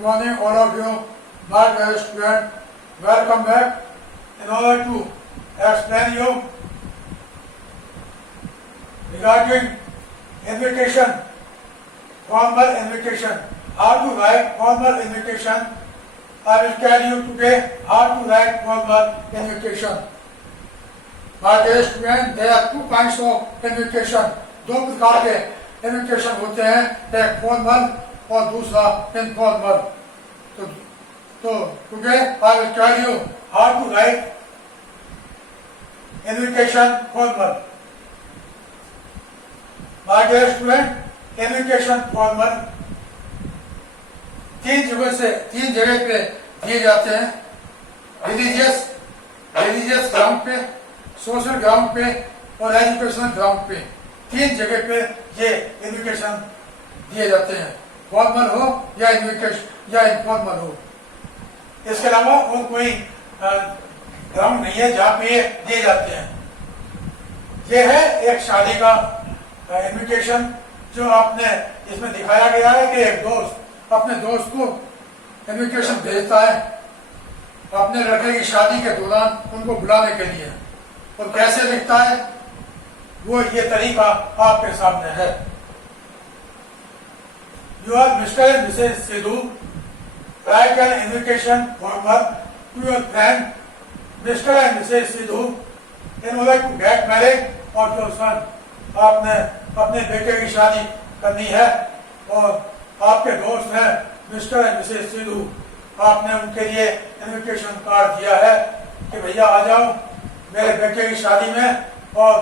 Good morning, all of you. My dear student, welcome back. In order to explain you regarding invitation, formal invitation, how to write formal invitation, I will tell you today how to write formal invitation. My dear student, there are two kinds of invitation. दो प्रकार के invitation होते हैं, एक formal और दूसरा informal. तो today I will tell you how to write invitation formal. My dear student, invitation formal तीन जगह पे दिए जाते हैं. रिलीजियस ग्राउंड पे, सोशल ग्राउंड पे और एजुकेशनल ग्राउंड पे. तीन जगह पे ये इन्विटेशन दिए जाते हैं, फॉर्मल हो या इन्विटेशन या इनफॉर्मल हो. इसके अलावा और कोई ग्राउंड नहीं है जहाँ पे ये दिए जाते हैं. ये है एक शादी का इन्विटेशन जो आपने इसमें दिखाया गया है कि एक दोस्त अपने दोस्त को इन्विटेशन भेजता है अपने लड़के की शादी के दौरान उनको बुलाने के लिए. और कैसे लिखता है वो ये तरीका आपके सामने है. You are Mr. and Mrs. Sidhu. Write an invitation formal to your friend Mr. and Mrs. Sidhu in order to get married or your son. आपने अपने बेटे की शादी करनी है और आपके दोस्त हैं मिस्टर एंड मिसेस सिद्धू. आपने उनके लिए इन्विटेशन कार्ड दिया है कि भैया आ जाओ मेरे बेटे की शादी में, और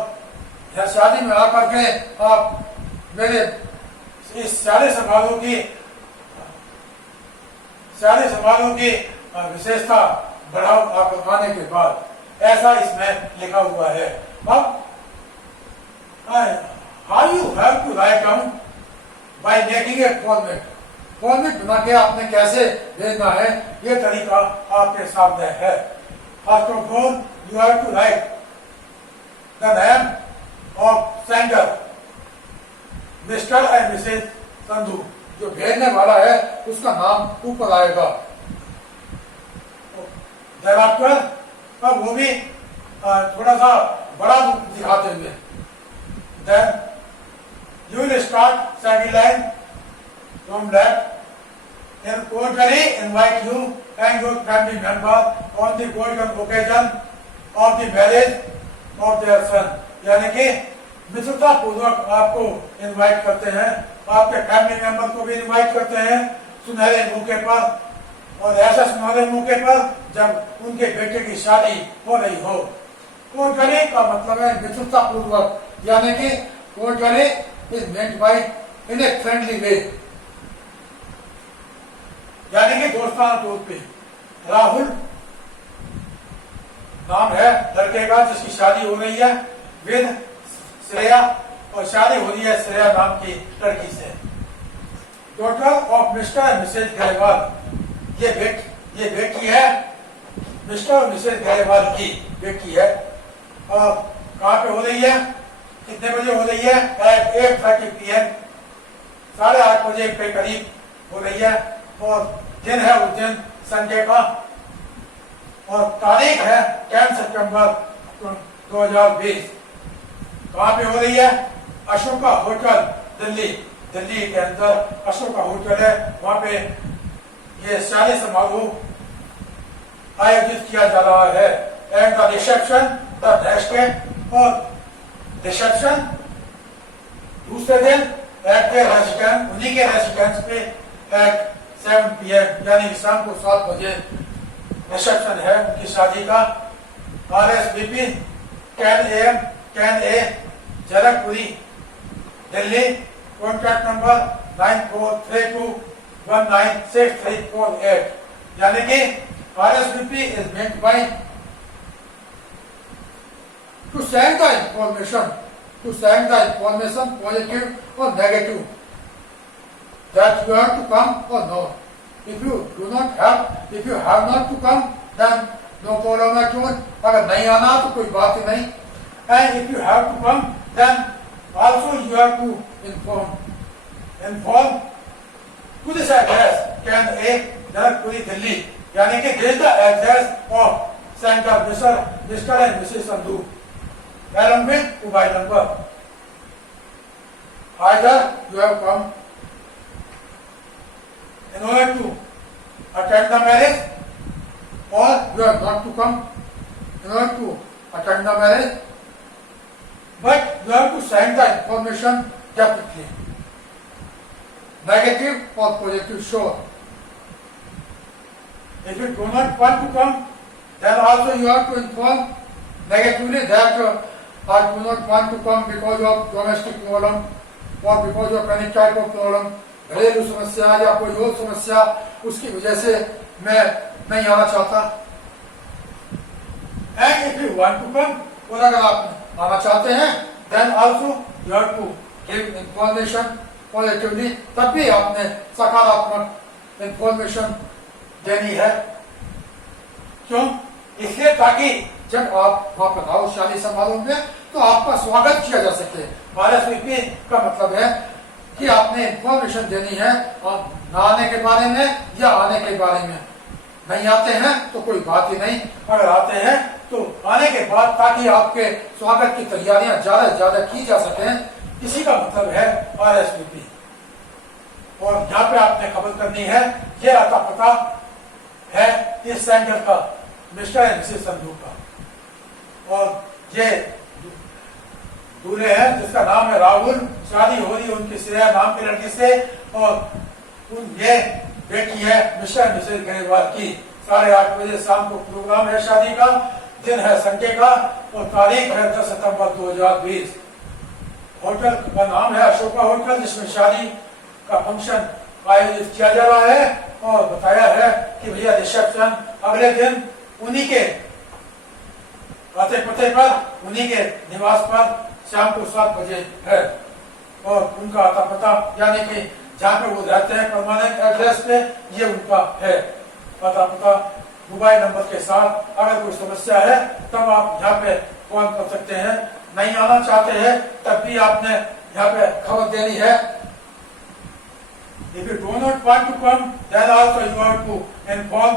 शादी में आकर के आप मेरे इस सारे समारोह की विशेषता बढ़ाओ आप आने के बाद. ऐसा इसमें लिखा हुआ है. अब how you have to write down by making a format. Format बना के आपने कैसे भेजना है ये तरीका आपके सामने है. First of all you have to write the name of sender Mr and Mrs Sandhu. जो भेजने वाला है उसका नाम ऊपर आएगा. thereafter अब वो भी थोड़ा सा बड़ा दिखाते हुए then you will start second line from left. Then cordially invite you and your family member on the golden occasion of the marriage of their son. यानी कि मित्रता पूर्वक आपको इनवाइट करते हैं, आपके फैमिली मेंबर को भी इनवाइट करते हैं सुनहरे मौके पर, और ऐसा सुनहरे मौके पर जब उनके बेटे की शादी हो रही हो. कोर्टली का मतलब है मित्रता पूर्वक, यानी कि courtly is meant by in a friendly way, यानी कि दोस्ताना तौर पे. राहुल नाम है लड़के का जिसकी शादी हो रही है विद श्रेया, और शादी हो रही है श्रेया नाम की लड़की से. Daughter of Mr and Mrs Grewal. ये बेटी है मिस्टर और मिसेज ग्रेवाल की बेटी है. और कहाँ पे हो रही है, कितने बजे हो रही है? एट 8:30 PM, 8:30 बजे के करीब हो रही है. और दिन है उस दिन संडे का, और तारीख है 10 सितंबर 2020. कहाँ पे हो रही है? अशोका होटल दिल्ली के अंदर अशोका होटल है. वहां पे ये शादी समारोह आयोजित किया जा रहा है. And the reception the next day, और रिसेप्शन दूसरे दिन एट द रेसिडेंस, उन्हीं के रेसिडेंस पे एट 7 PM, यानी शाम को 7 बजे रिसेप्शन है उनकी शादी का. RSVP 10 AM 10 A, Janakpuri Delhi. Contact number 9432196348. यानी कि RSVP is meant by two send the information positive और negative that you have to come or not. If you have not to come, then no problem at all. अगर नहीं आना तो कोई बात ही नहीं. And if you have to come, then also you have to inform to this address can a Janakpuri Delhi, यानी कि this the address of centre mister and Mrs Sandhu along with mobile number. Either you have come in order to attend the marriage, or you have not to come in order to attend the marriage, but you have to send the information definitely, negative or positive sure. If you do not want to come, then also you have to inform negatively that I do not want to come because of domestic problem or because of any type of problem, घरेलू समस्या या कोई और समस्या, उसकी वजह से मैं नहीं आना चाहता। And if you want to come, और अगर आप आना चाहते हैं, then also you have to give information positively, तब भी आपने सकारात्मक इंफॉर्मेशन देनी है। क्यों? इसलिए ताकि जब आप वहां पर आओ शादी समारोह में, तो आपका स्वागत किया जा सके। RSVP का मतलब है कि आपने इंफॉर्मेशन देनी है और न आने के बारे में या आने के बारे में। नहीं आते हैं तो कोई बात ही नहीं, अगर आते हैं तो आने के बाद, ताकि आपके स्वागत की तैयारियां ज्यादा से ज्यादा की जा सके, इसी का मतलब है RSVP। और यहाँ पे आपने खबर करनी है, ये आता पता है इस सेंटर का, मिस्टर एंड मिसेस संधू का, और ये दूल्हे हैं जिसका नाम है राहुल, शादी हो रही है उनकी श्रेया नाम की लड़की से, और ये बेटी है मिस्टर एंड मिसेस गणेशवाल की। 8:30 बजे शाम को प्रोग्राम है शादी का, दिन है संडे का, और तारीख है 10 सितंबर 2020। होटल का नाम है अशोका होटल, जिसमें शादी का फंक्शन आयोजित किया जा रहा है, और बताया है कि भैया रिसेप्शन अगले दिन उन्हीं के आते पते पर, उन्हीं के निवास पर शाम को 7 बजे है। और उनका आता पता, यानी कि जहाँ पे वो रहते हैं परमानेंट एड्रेस पे, ये उनका है आता पता, मोबाइल नंबर के साथ। अगर कोई समस्या है तब आप यहाँ पे कॉल कर सकते हैं, नहीं आना चाहते हैं तब भी आपने यहाँ पे खबर देनी है। If you do not want to come, then also you have to inform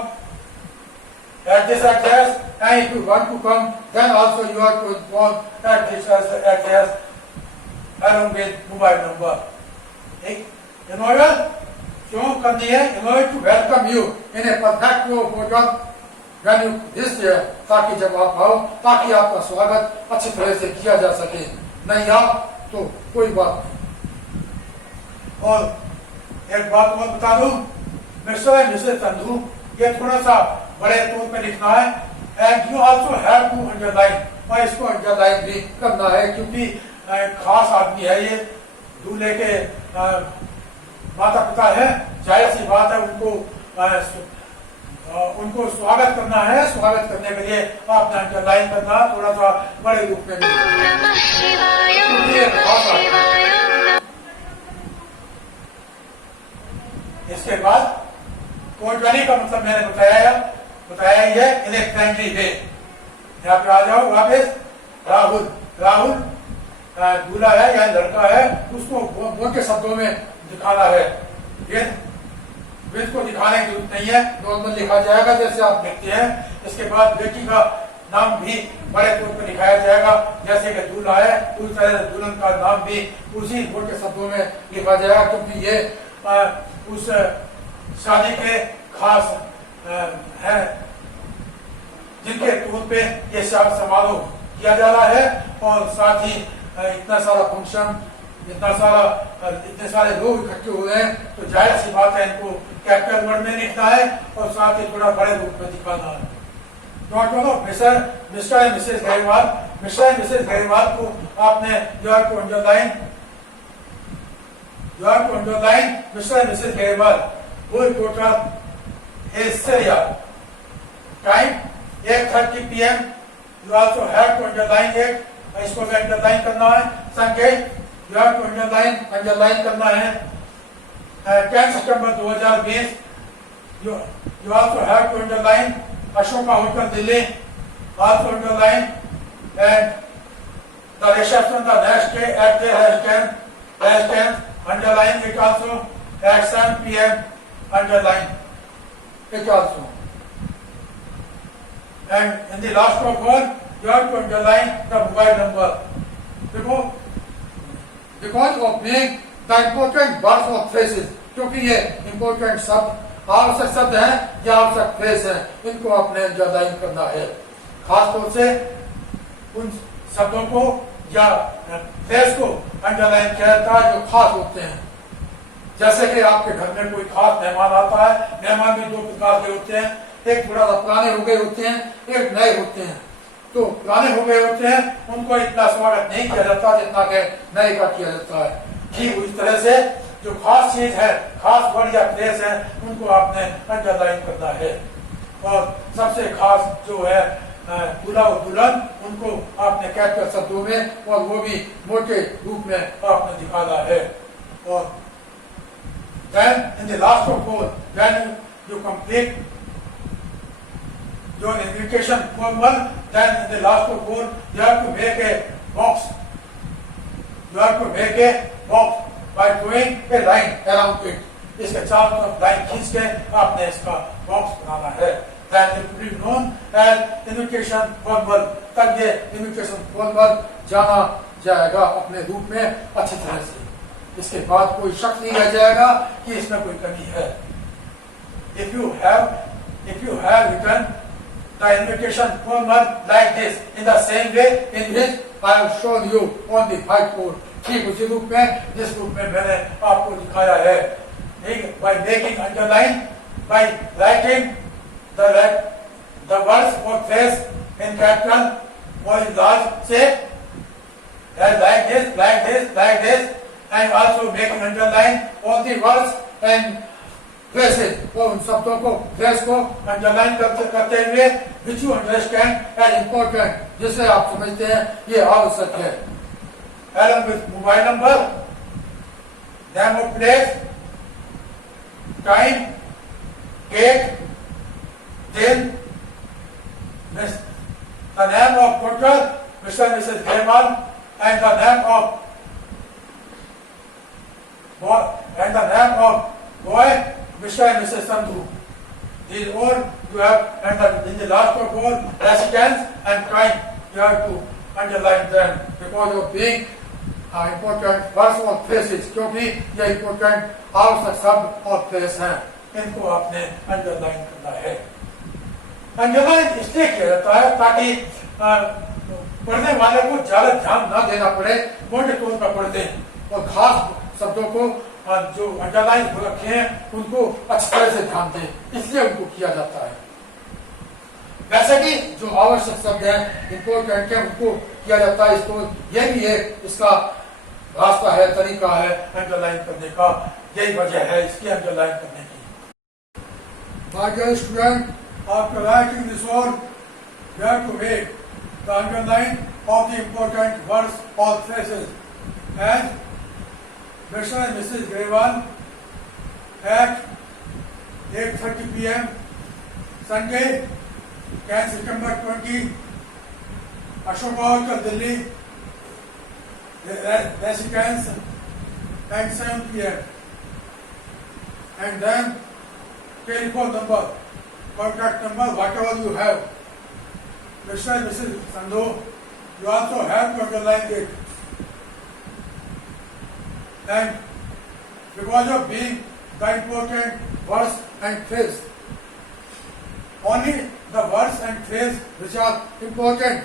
at this address, and if you want to come, then also you have to inform at this address along with mobile number. In order क्यों करनी है? In order to welcome you in a perfect photo when you this year, ताकि जब आप आओ, ताकि आपका स्वागत अच्छी तरह से किया जा सके। नहीं आओ तो कोई बात नहीं। और एक बात और बता दूं, मिस्टर एंड मिसेस संधू, ये थोड़ा सा बड़े तौर पे लिखना है, and you also have to underline, और इसको अंडरलाइन भी करना है, क्योंकि खास आदमी है ये, दूल्हे के माता पिता है, जाहिर सी बात है उनको स्वागत करना है। स्वागत करने के लिए आपने अंडरलाइन करना थोड़ा सा बड़े रूप में। इसके बाद कोर्टवाली का मतलब मैंने बताया ही है, इन ए फ्रेंडली वे। यहाँ पे आ जाओ वापस। राहुल दूल्हा है या लड़का है, उसको मोटे शब्दों में दिखाना है। वेद को दिखाने की जरूरत नहीं है, नॉर्मल लिखा जाएगा जैसे आप लिखते हैं। इसके बाद बेटी का नाम भी बड़े तौर पर दिखाया जाएगा, जैसे कि दूल्हा है उस तरह दुल्हन का नाम भी उसी मोटे शब्दों में लिखा जाएगा, क्योंकि ये उस शादी के खास है जिनके तौर पे ये शादी समारोह किया जा रहा है। और साथ ही इतना सारा फंक्शन, इतने सारे लोग इकट्ठे हुए हैं, तो जाहिर सी बात है इनको कैपिटल वर्ड में लिखना है और साथ ही थोड़ा बड़े रूप में दिखाना है। तो मिस्टर एंड मिसेस गरीवाल को आपने you have to underline Mr and Mrs Gariwal will total is time 8:30 p.m. You also have to underline it, इसको भी अंडरलाइन करना है। संकेत you have to अंडरलाइन करना है। 10 सितंबर 2020 you also have to underline Ashoka hotel Delhi, also underline, and the reception the next day at the #10 underline it also at 7 p.m. underline it also. And in the last of all, you have to underline the mobile number. Because of being the important words or phrases, क्योंकि ये important शब्द आवश्यक शब्द हैं या आवश्यक phrase हैं, इनको आपने अंडरलाइन करना है। खास तौर से उन शब्दों को या फ्रेज को अंडरलाइन किया जाता है जो खास होते हैं। जैसे कि आपके घर में कोई खास मेहमान आता है, मेहमान भी दो प्रकार के होते हैं, एक थोड़ा सा पुराने हो गए होते हैं, एक नए होते हैं। तो पुराने हो गए होते हैं उनको इतना स्वागत नहीं किया जाता जितना कि नए का किया जाता है। ठीक उस तरह से जो खास चीज है, खास वर्ड या फ्रेज है, उनको आपने अंडरलाइन करना है। और सबसे खास जो है दूल्हा और दुल्हन, उनको आपने कैपिटल शब्दों में और वो भी मोटे रूप में आपने दिखाना है। और then in the last of all, when you complete your invitation formal, then in the last of all, you have to make a box. You have to make a box by drawing a line around it. इसके चारों तरफ line खींच के आपने इसका box बनाना है। Then it will be known as invitation formal. तब ये invitation formal जाना जाएगा अपने रूप में अच्छी तरह से। इसके बाद कोई शक नहीं रह जाएगा कि इसमें कोई कमी है। If you have written the invitation formal like this in the same way in which I have shown you on the whiteboard, ठीक उसी रूप में जिस रूप में मैंने आपको दिखाया है। By making underline, by writing the words or phrase in capital or in large shape, like this, like this, like this, and also making underline all the words and phrases, और उन शब्दों को phrase को underline करते हुए which you understand as important, जिसे आप समझते हैं ये आवश्यक है। Along with mobile number, name of place, time, date, then the name of doctor, Mr. and Mrs. Gaiman, and the name of boy, Mr. and Mrs. Sandhu. These all you have, and in the last of all, residence and time, you have to underline them because of being important words or phrases, क्योंकि ये important आवश्यक शब्द और phrase हैं, इनको आपने underline करना है। अंडरलाइन इसलिए किया जाता है ताकि पढ़ने वाले को ज्यादा ध्यान न देना पड़े, मोटे तौर पर पढ़ दें और खास शब्दों को जो अंडरलाइन हो रखे हैं उनको अच्छी तरह से ध्यान दें, इसलिए उनको किया जाता है। वैसे कि जो आवश्यक शब्द है, इम्पोर्टेंट है, उनको किया जाता है। इसको ये भी एक इसका रास्ता है, तरीका है अंडरलाइन करने का, यही वजह है इसकी अंडरलाइन करने की। My dear student, after writing this all, you have to make the underline of the important words or phrases as Mr. and Mrs. Grewal at 8:30 p.m. Sunday, 10 September 20, Ashoka Hotel, Delhi, residence at 7 p.m. And then telephone number, contact number, whatever you have. Mr. and Mrs. Sandhu, you also have to underline it. And because of being the important words and phrase, only the words and phrase which are important,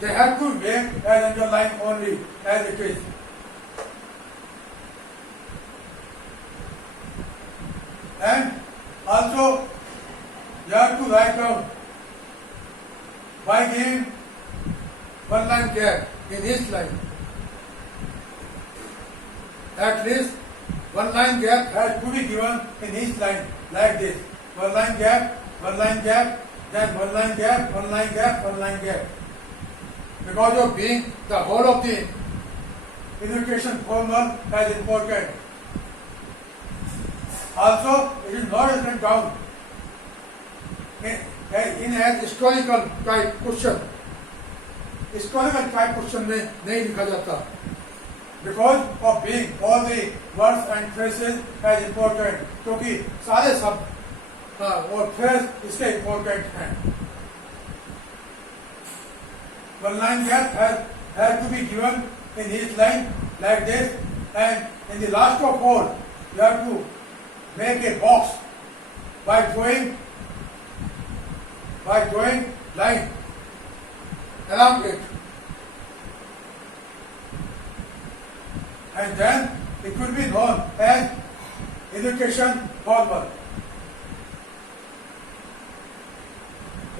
they have to be made as underline only as it is. And also you have to write down by giving one line gap in each line. At least one line gap has to be given in each line like this. One line gap, then one line gap, one line gap, one line gap. Because of being the whole of the invitation formal as important. Also, it is not written down in as historical type question. Historical type question में नहीं लिखा जाता, because of being all the words and phrases as important, क्योंकि सारे शब्द और phrase इसके important हैं. One line gap has to be given in each line like this, and in the last of all, you have to make a box by drawing line around it, and then it will be known as indication formal.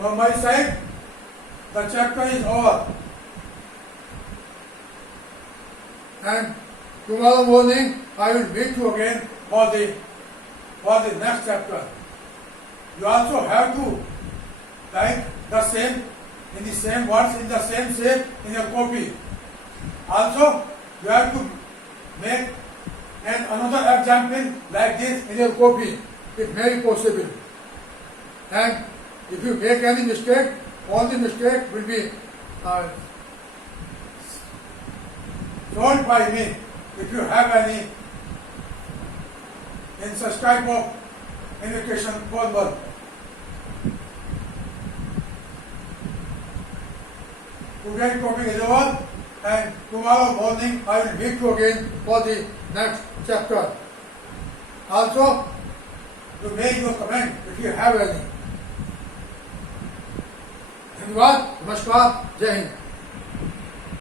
On my side, the chapter is over, and tomorrow morning I will meet you again for the next chapter. You also have to write the same in the same words in the same shape in your copy. Also, you have to make another example like this in your copy. It may be possible. And if you make any mistake, all the mistake will be told by me. If you have any in such type of indication formal. Today's topic is over, and tomorrow morning I will meet you again for the next chapter. Also, to make your comment if you have any. धन्यवाद, नमस्कार, जय हिंद.